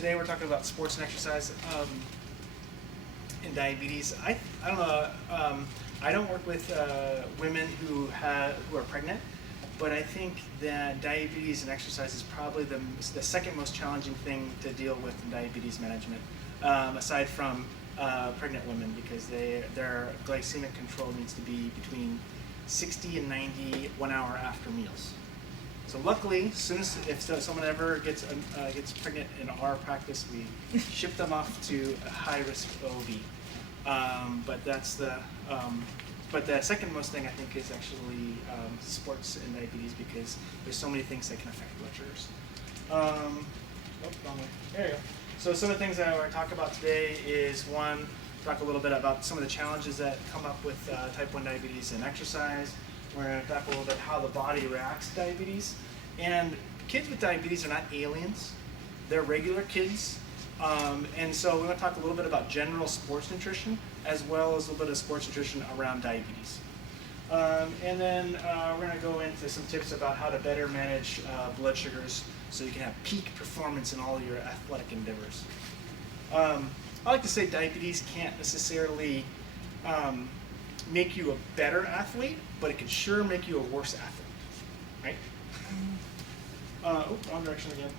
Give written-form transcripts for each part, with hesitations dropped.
today we're talking about sports and exercise and diabetes. I don't know. I don't work with women who are pregnant, but I think that diabetes and exercise is probably the second most challenging thing to deal with in diabetes management, aside from pregnant women, because their glycemic control needs to be between 60 and 90 1 hour after meals. So luckily, as soon as if someone ever gets pregnant in our practice, we ship them off to a high-risk OB. But the second most thing I think is actually sports and diabetes, because there's so many things that can affect blood sugars. Wrong way. There you go. So some of the things that I want to talk about today is, one, talk a little bit about some of the challenges that come up with type 1 diabetes and exercise. We're going to talk a little bit how the body reacts to diabetes. And kids with diabetes are not aliens. They're regular kids. And so we're going to talk a little bit about general sports nutrition, as well as a little bit of sports nutrition around diabetes. And then we're going to go into some tips about how to better manage blood sugars so you can have peak performance in all your athletic endeavors. I like to say diabetes can't necessarily make you a better athlete, but it can sure make you a worse athlete, right? Wrong direction again.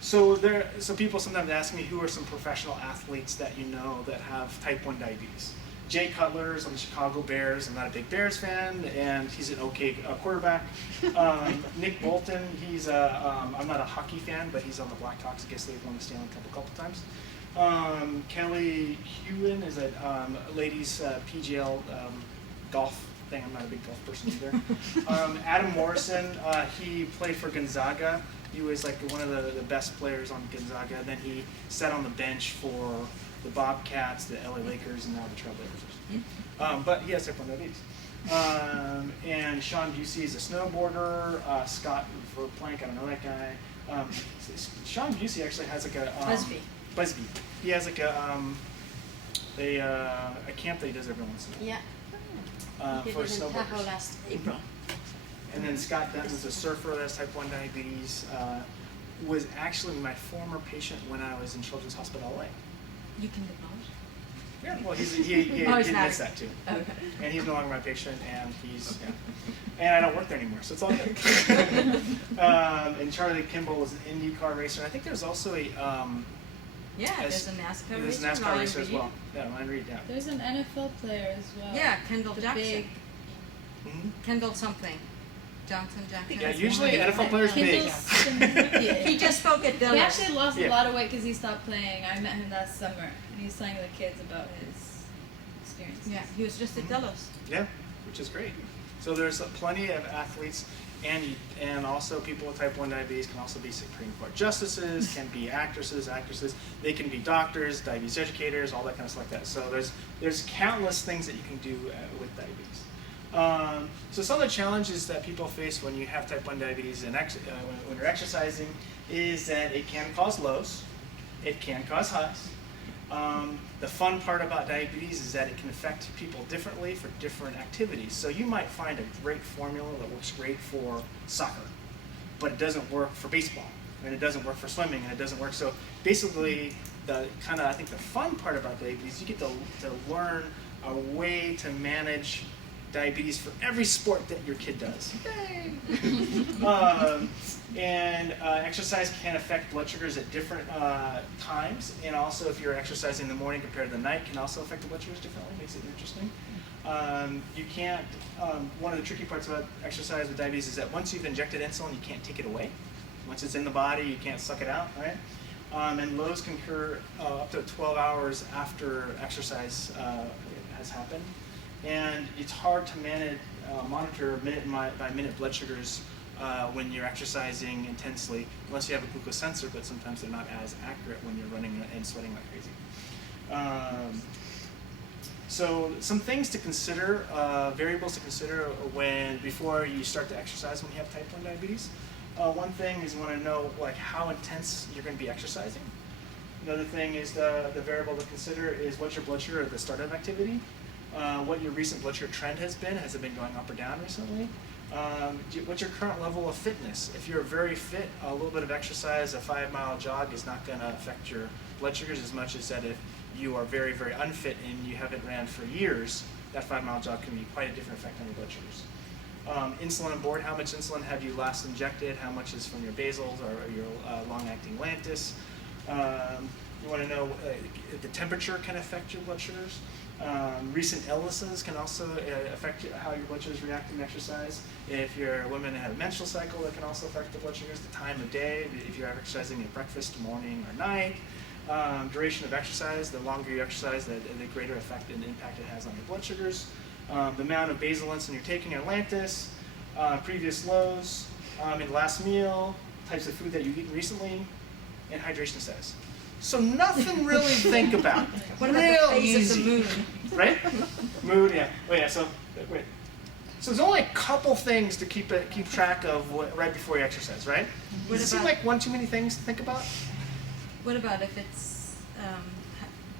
So people sometimes ask me, who are some professional athletes that you know that have type 1 diabetes? Jay Cutler's on the Chicago Bears. I'm not a big Bears fan, and he's an okay quarterback. Nick Bolton, I'm not a hockey fan, but he's on the Blackhawks. I guess they've won the Stanley Cup a couple times. Kelly Hewen is a ladies PGL golf thing. I'm not a big golf person either. Adam Morrison, he played for Gonzaga. He was like one of the best players on Gonzaga. And then he sat on the bench for the Bobcats, the LA Lakers, and now the Trailblazers. But he has type 1 diabetes. And Sean Busey is a snowboarder. Scott Verplank, I don't know that guy. Sean Busey actually has like a Busby. He has like a camp that he does every once in a while. Yeah. For snowboarders. Tahoe last April. And then Scott Dunn is a surfer that has type 1 diabetes. Was actually my former patient when I was in Children's Hospital LA. You can divulge? Yeah, well, he admits that too. Okay. And he's no longer my patient, and and I don't work there anymore, so it's all good. And Charlie Kimball was an IndyCar racer. And I think there's also a there's a NASCAR racer. There's a NASCAR racer as well. Yeah, Ryan Reed. Yeah. There's an NFL player as well. Yeah, Kendall Jackson. Big. Kendall something. Johnson Jackson. Yeah, usually NFL players big. He just spoke at Dillon. He actually lost a lot of weight because he stopped playing. I met him last summer, and he was telling the kids about his experiences. Yeah, he was just at Delos. Yeah, which is great. So there's plenty of athletes, and also people with type 1 diabetes can also be Supreme Court justices, can be actresses. They can be doctors, diabetes educators, all that kind of stuff like that. So there's countless things that you can do with diabetes. So some of the challenges that people face when you have type 1 diabetes and when you're exercising is that it can cause lows, it can cause highs. The fun part about diabetes is that it can affect people differently for different activities. So you might find a great formula that works great for soccer, but it doesn't work for baseball, and it doesn't work for swimming, and it doesn't work. So basically, I think the fun part about diabetes, you get to learn a way to manage diabetes for every sport that your kid does. And exercise can affect blood sugars at different times, and also if you're exercising in the morning compared to the night can also affect the blood sugars differently. Makes it interesting. You can't. One of the tricky parts about exercise with diabetes is that once you've injected insulin, you can't take it away. Once it's in the body, you can't suck it out, right? And lows can occur up to 12 hours after exercise has happened. And it's hard to monitor minute by minute blood sugars when you're exercising intensely, unless you have a glucose sensor, but sometimes they're not as accurate when you're running and sweating like crazy. So some things to consider, variables to consider before you start to exercise when you have type 1 diabetes. One thing is you want to know how intense you're going to be exercising. Another thing is the variable to consider is what's your blood sugar at the start of activity. What your recent blood sugar trend has been. Has it been going up or down recently? What's your current level of fitness? If you're very fit, a little bit of exercise, a 5-mile jog is not going to affect your blood sugars as much as that if you are very, very unfit and you haven't ran for years, that 5-mile jog can be quite a different effect on your blood sugars. Insulin on board, how much insulin have you last injected? How much is from your basals or your long-acting lantus? You want to know the temperature can affect your blood sugars. Recent illnesses can also affect how your blood sugars react in exercise. If you're a woman that have a menstrual cycle, that can also affect the blood sugars. The time of day, if you're exercising at breakfast, morning, or night. Duration of exercise, the longer you exercise, the greater effect and impact it has on your blood sugars. The amount of basal insulin you're taking, or lantus, previous lows, in the last meal, types of food that you've eaten recently, and hydration status. So nothing really to think about. What about Real the phase easy. of the moon? Right? Mood, yeah. Oh yeah, so wait. So there's only a couple things to keep track of right before you exercise, right? What Does it seem about- like one too many things to think about? What about if it's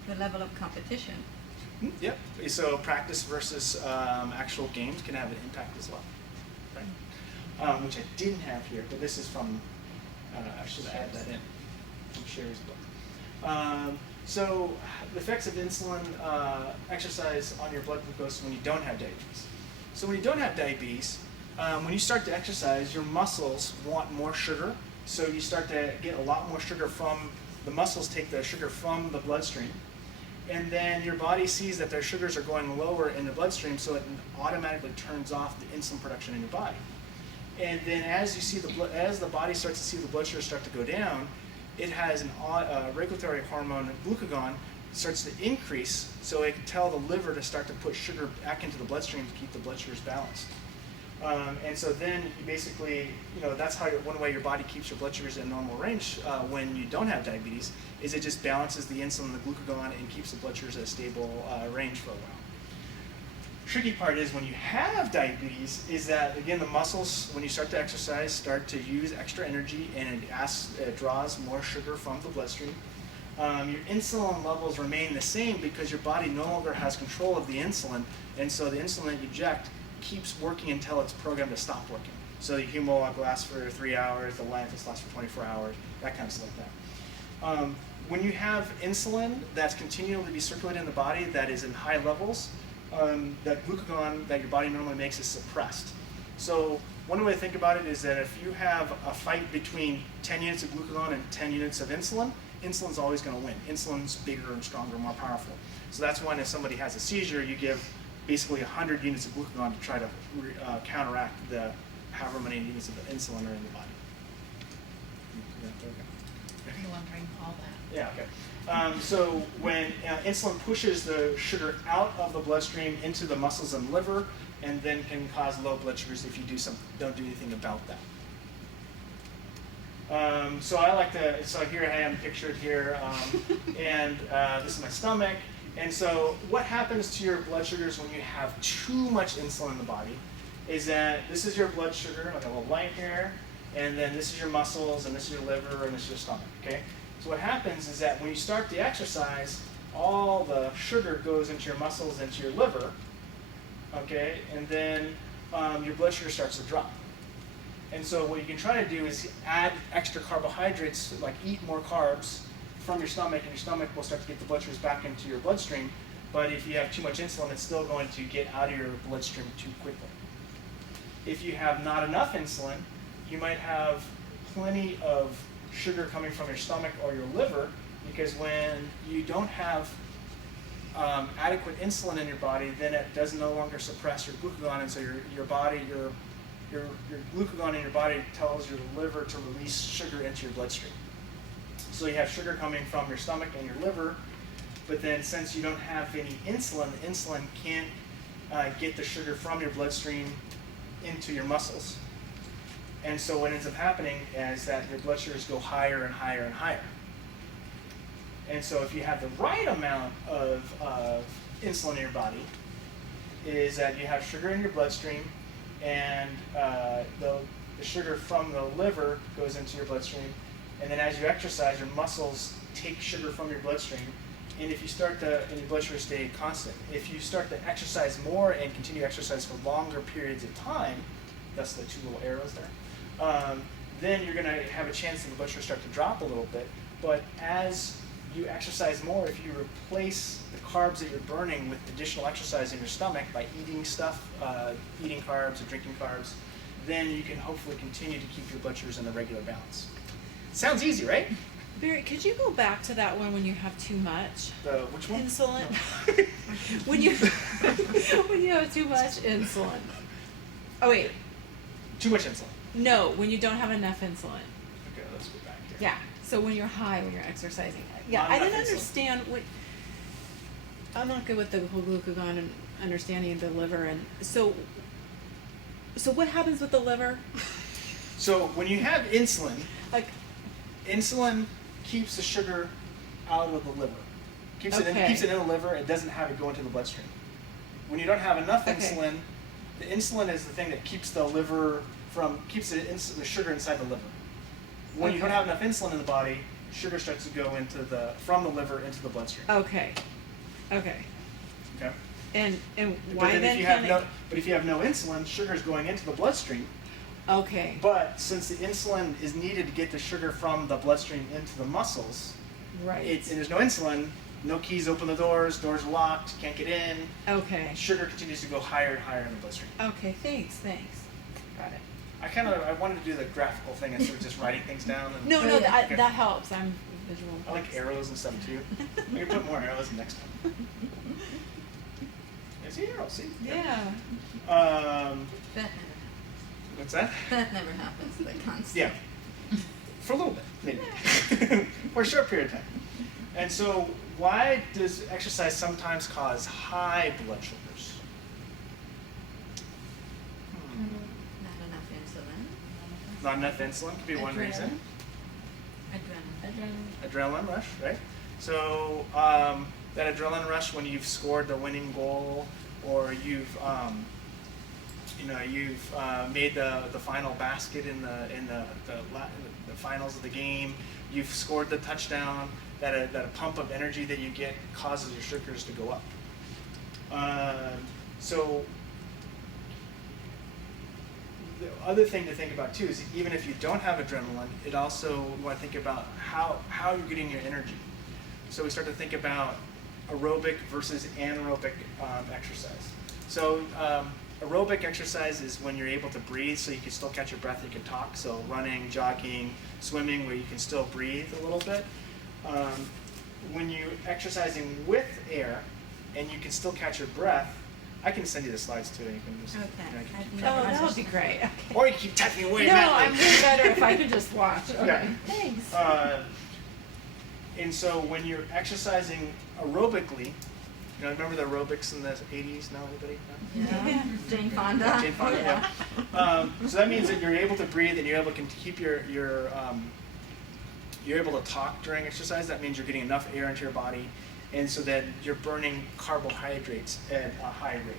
the level of competition? Yep. So practice versus actual games can have an impact as well, right? Which I didn't have here, but this is from, I should add that in, from Sherry's book. So the effects of insulin exercise on your blood glucose when you don't have diabetes. So when you don't have diabetes, when you start to exercise, your muscles want more sugar. So you start to get a lot more sugar from, the muscles take the sugar from the bloodstream. And then your body sees that their sugars are going lower in the bloodstream, so it automatically turns off the insulin production in your body. And then as you see as the body starts to see the blood sugar start to go down, it has a regulatory hormone, glucagon, starts to increase, so it can tell the liver to start to put sugar back into the bloodstream to keep the blood sugars balanced. And so then you basically, that's how one way your body keeps your blood sugars in normal range when you don't have diabetes, is it just balances the insulin and the glucagon and keeps the blood sugars at a stable range for a while. Tricky part is when you have diabetes is that, again, the muscles, when you start to exercise, start to use extra energy and it draws more sugar from the bloodstream. Your insulin levels remain the same because your body no longer has control of the insulin, and so the insulin that you inject keeps working until it's programmed to stop working. So the Humulog lasts for 3 hours, the Lantus lasts for 24 hours, that kind of stuff like that. When you have insulin that's continually to be circulating in the body that is in high levels, that glucagon that your body normally makes is suppressed. So one way to think about it is that if you have a fight between 10 units of glucagon and 10 units of insulin, insulin's always going to win. Insulin's bigger and stronger, more powerful. So that's when if somebody has a seizure, you give basically 100 units of glucagon to try to counteract the however many units of insulin are in the body. I'm wondering all that. Yeah, okay. So when insulin pushes the sugar out of the bloodstream into the muscles and liver, and then can cause low blood sugars if you don't do anything about that. So I like to, so here I am pictured here, and this is my stomach. And so what happens to your blood sugars when you have too much insulin in the body is that this is your blood sugar, like a little line here, and then this is your muscles, and this is your liver, and this is your stomach, okay? So what happens is that when you start the exercise, all the sugar goes into your muscles, into your liver, okay? And then your blood sugar starts to drop. And so what you can try to do is add extra carbohydrates, like eat more carbs from your stomach, and your stomach will start to get the blood sugars back into your bloodstream. But if you have too much insulin, it's still going to get out of your bloodstream too quickly. If you have not enough insulin, you might have plenty of sugar coming from your stomach or your liver, because when you don't have adequate insulin in your body, then it does no longer suppress your glucagon, and so your glucagon in your body tells your liver to release sugar into your bloodstream. So you have sugar coming from your stomach and your liver, but then since you don't have any insulin, the insulin can't get the sugar from your bloodstream into your muscles. And so what ends up happening is that your blood sugars go higher and higher and higher. And so if you have the right amount of insulin in your body, is that you have sugar in your bloodstream, and the sugar from the liver goes into your bloodstream, and then as you exercise, your muscles take sugar from your bloodstream, and if you start to, and your blood sugar stay constant. If you start to exercise more and continue to exercise for longer periods of time, that's the 2 little arrows there. Then you're going to have a chance that the blood sugar start to drop a little bit. But as you exercise more, if you replace the carbs that you're burning with additional exercise in your stomach by eating stuff, eating carbs or drinking carbs, then you can hopefully continue to keep your blood sugars in a regular balance. Sounds easy, right? Barry, could you go back to that one when you have too much Which one? insulin? No. when you when you have too much insulin. Oh wait, Too much insulin. no, when you don't have enough insulin. Okay, let's go back here. Yeah. So when you're high, when you're exercising. Yeah, Not I enough didn't insulin. understand what. I'm not good with the whole glucagon and understanding the liver, and so what happens with the liver? So when you have insulin, Like, insulin keeps the sugar out of the liver. Keeps it Okay. in the liver. It doesn't have it go into the bloodstream. When you don't have enough Okay. insulin, the insulin is the thing that keeps the liver keeps the sugar inside the liver. When you don't Okay. have enough insulin in the body, sugar starts to go from the liver into the bloodstream. okay, okay, Okay. and But why then then can it? but if you have no insulin, sugar is going into the bloodstream. Okay, But since the insulin is needed to get the sugar from the bloodstream into the muscles, right. and there's no insulin, no keys open the doors are locked, can't get in, Okay. sugar continues to go higher and higher in the bloodstream. Okay. Thanks. Got it. I wanted to do the graphical thing instead of just writing things down. And, No, Okay. that helps. I'm visual. I like arrows and stuff too. We can put more arrows in next time. Yeah, see arrows, see? Yeah. That never What's that? that never happens. That constant. Yeah. For a little bit, maybe. For a short period of time. And so, why does exercise sometimes cause high blood sugars? Not enough insulin. Not enough insulin could be one Adrenaline. reason. Adrenaline. Adrenaline rush, right? So that adrenaline rush when you've scored the winning goal, or you've made the final basket in the finals of the game, you've scored the touchdown. That pump of energy that you get causes your sugars to go up. So the other thing to think about too is even if you don't have adrenaline, it also you want to think about how you're getting your energy. So we start to think about aerobic versus anaerobic exercise. So aerobic exercise is when you're able to breathe, so you can still catch your breath, you can talk. So running, jogging, swimming, where you can still breathe a little bit. When you're exercising with air and you can still catch your breath, I can send you the slides too. You can just, Okay. you can I'd keep be- track Oh, of it. that would be great. Okay. Or you keep tapping away. No, madly. I'm way better if I could just watch. Okay. Yeah. Thanks. And so when you're exercising aerobically, remember the aerobics in the 80s? No, anybody? No? Yeah. Jane Fonda. Jane Fonda, yeah. So that means that you're able to breathe and you're able to keep you're able to talk during exercise. That means you're getting enough air into your body, and so that you're burning carbohydrates at a high rate.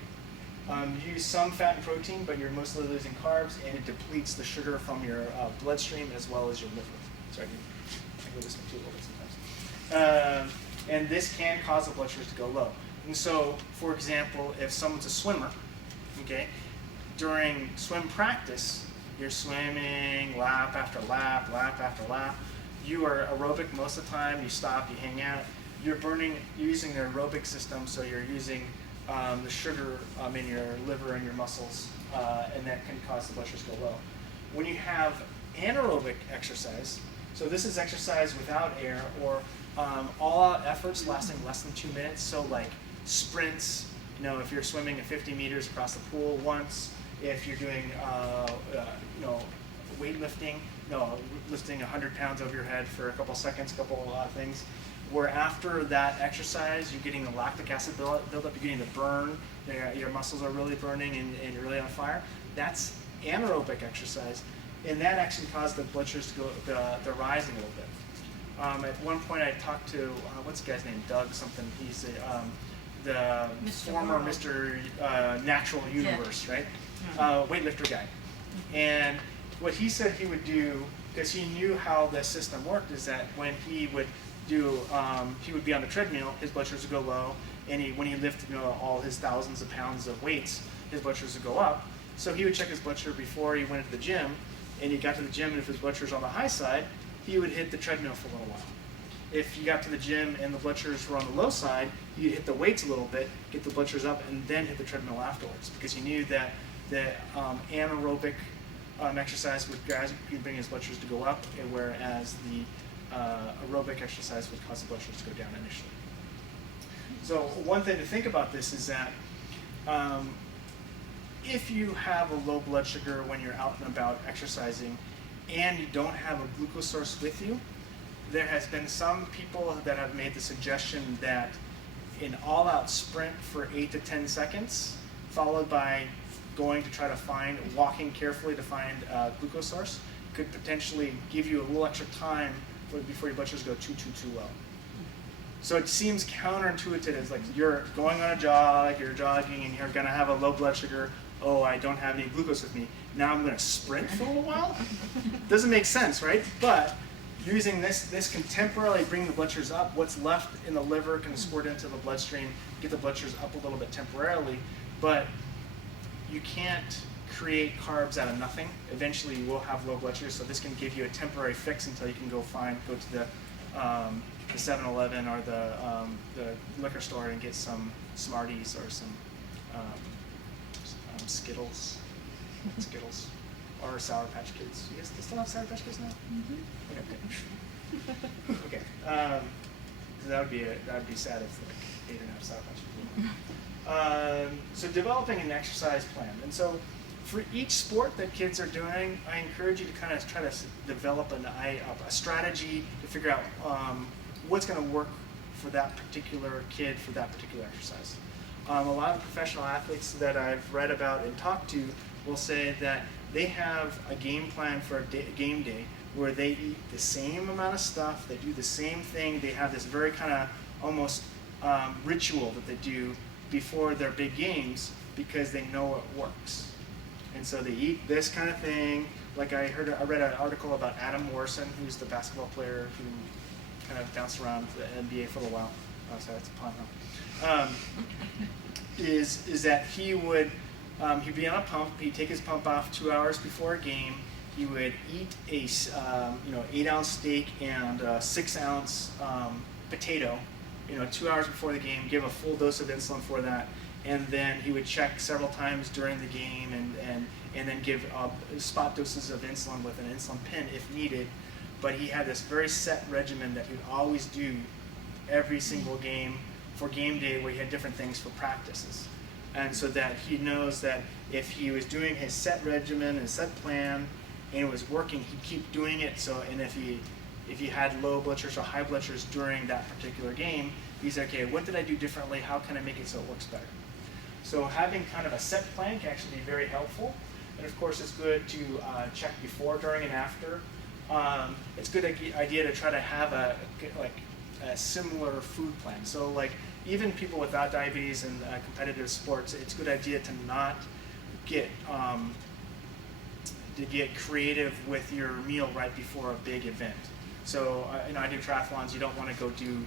You use some fat and protein, but you're mostly losing carbs, and it depletes the sugar from your bloodstream as well as your liver. Sorry, I go this one too a little bit sometimes. And this can cause the blood sugars to go low. And so, for example, if someone's a swimmer, okay, during swim practice, you're swimming lap after lap, lap after lap. You are aerobic most of the time. You stop, you hang out. You're using the aerobic system, so you're using the sugar in your liver and your muscles, and that can cause the blood sugars to go low. When you have anaerobic exercise, so this is exercise without air or all-out efforts lasting less than 2 minutes. So like sprints, if you're swimming at 50 meters across the pool once, if you're doing weightlifting, lifting 100 pounds over your head for a couple seconds, things, where after that exercise, you're getting the lactic acid buildup, you're getting the burn, your muscles are really burning and you're really on fire. That's anaerobic exercise, and that actually caused the blood sugars to go, they're rising a little bit. At one point I talked to, what's the guy's name, Doug something, he's the Mr. former World. Mr. Natural Universe, right? Weightlifter guy. And what he said he would do, because he knew how the system worked, is that when he would he would be on the treadmill, his blood sugars would go low, and when he lifted all his thousands of pounds of weights, his blood sugars would go up. So he would check his blood sugar before he went to the gym, and he got to the gym, and if his blood sugar was on the high side, he would hit the treadmill for a little while. If you got to the gym and the blood sugars were on the low side, you'd hit the weights a little bit, get the blood sugars up, and then hit the treadmill afterwards, because he knew that the anaerobic exercise would bring his blood sugars to go up, whereas the aerobic exercise would cause the blood sugars to go down initially. So one thing to think about this is that if you have a low blood sugar when you're out and about exercising and you don't have a glucose source with you, there has been some people that have made the suggestion that an all-out sprint for 8 to 10 seconds, followed by walking carefully to find a glucose source, could potentially give you a little extra time before your blood sugars go too low. So it seems counterintuitive. It's like you're going on a jog, you're jogging, and you're going to have a low blood sugar. Oh, I don't have any glucose with me. Now I'm going to sprint for a little while? Doesn't make sense, right? But using this can temporarily bring the blood sugars up. What's left in the liver can squirt into the bloodstream, get the blood sugars up a little bit temporarily. But you can't create carbs out of nothing. Eventually you will have low blood sugar, so this can give you a temporary fix until you can go to the 7-Eleven or the liquor store and get some Smarties or some Skittles, or Sour Patch Kids. You guys still have Sour Patch Kids now? Mm-hmm. Okay. That would be sad if they didn't have Sour Patch Kids. So developing an exercise plan, and so for each sport that kids are doing, I encourage you to kind of try to develop a strategy to figure out what's going to work for that particular kid for that particular exercise. A lot of professional athletes that I've read about and talked to will say that they have a game plan for a game day where they eat the same amount of stuff, they do the same thing, they have this very kind of almost ritual that they do before their big games because they know it works. And so they eat this kind of thing. Like I read an article about Adam Morrison, who's the basketball player who kind of bounced around the NBA for a while. Oh, sorry, that's a pun, huh? Is that he would he'd be on a pump. He'd take his pump off 2 hours before a game. He would eat a 8-ounce steak and a 6-ounce potato, 2 hours before the game. Give a full dose of insulin for that, and then he would check several times during the game, and then give spot doses of insulin with an insulin pen if needed. But he had this very set regimen that he would always do every single game for game day, where he had different things for practices. And so that he knows that if he was doing his set regimen and set plan and it was working, he'd keep doing it. So, and if he had low blood sugars or high blood sugars during that particular game, he's like, okay, what did I do differently? How can I make it so it works better? So having kind of a set plan can actually be very helpful. And of course, it's good to check before, during, and after. It's a good idea to try to have a similar food plan. So like even people without diabetes and competitive sports, it's a good idea to not get creative with your meal right before a big event. So I do triathlons. You don't want to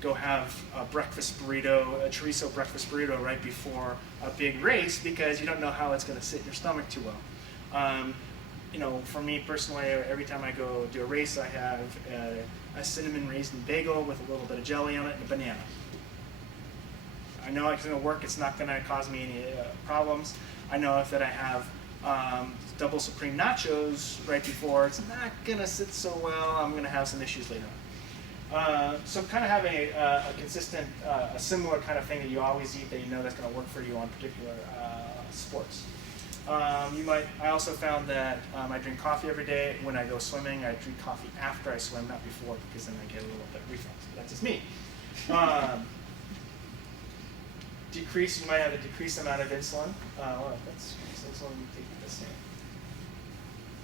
go have a breakfast burrito, a chorizo breakfast burrito right before a big race, because you don't know how it's going to sit in your stomach too well. For me personally, every time I go do a race, I have a cinnamon raisin bagel with a little bit of jelly on it and a banana. I know it's going to work. It's not going to cause me any problems. I know if that I have double supreme nachos right before, it's not going to sit so well. I'm going to have some issues later on. So kind of having a consistent, a similar kind of thing that you always eat that you know that's going to work for you on particular sports. I also found that I drink coffee every day. When I go swimming, I drink coffee after I swim, not before, because then I get a little bit of reflux. But that's just me. You might have a decreased amount of insulin. That's insulin. Take the same.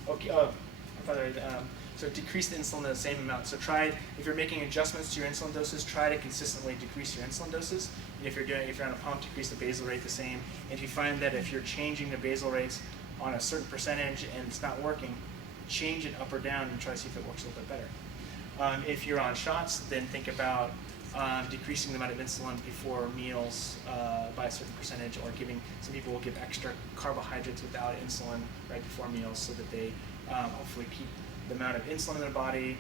Okay. So decrease the insulin the same amount. So if you're making adjustments to your insulin doses, try to consistently decrease your insulin doses. And if you're on a pump, decrease the basal rate the same. And if you find that if you're changing the basal rates on a certain percentage and it's not working, change it up or down and try to see if it works a little bit better. If you're on shots, then think about decreasing the amount of insulin before meals by a certain percentage, or some people will give extra carbohydrates without insulin right before meals so that they hopefully keep the amount of insulin in their body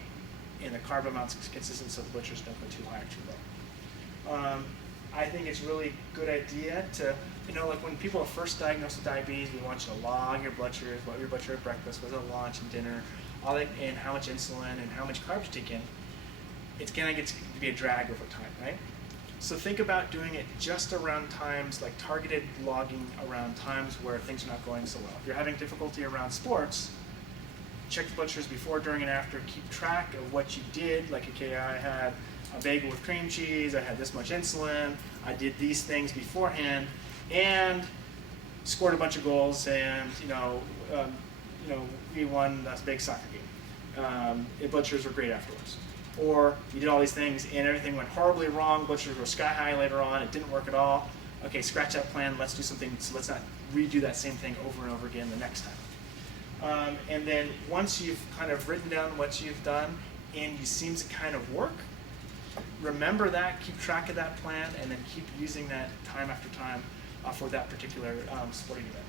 and the carb amounts consistent so the blood sugars don't go too high or too low. I think it's really good idea to, like when people are first diagnosed with diabetes, we want you to log your blood sugars, what your blood sugar at breakfast, what's at lunch and dinner, all that, and how much insulin and how much carbs you take in. It's gonna get to be a drag over time, right? So think about doing it just around times, like targeted logging around times where things are not going so well. If you're having difficulty around sports, check the blood sugars before, during, and after. Keep track of what you did. Like, okay, I had a bagel with cream cheese, I had this much insulin, I did these things beforehand, and scored a bunch of goals, and we won this big soccer game. Blood sugars were great afterwards. Or you did all these things and everything went horribly wrong, blood sugars were sky high later on, it didn't work at all. Okay, scratch that plan, let's do something, so let's not redo that same thing over and over again the next time. And then once you've kind of written down what you've done and it seems to kind of work, remember that, keep track of that plan, and then keep using that time after time for that particular sporting event.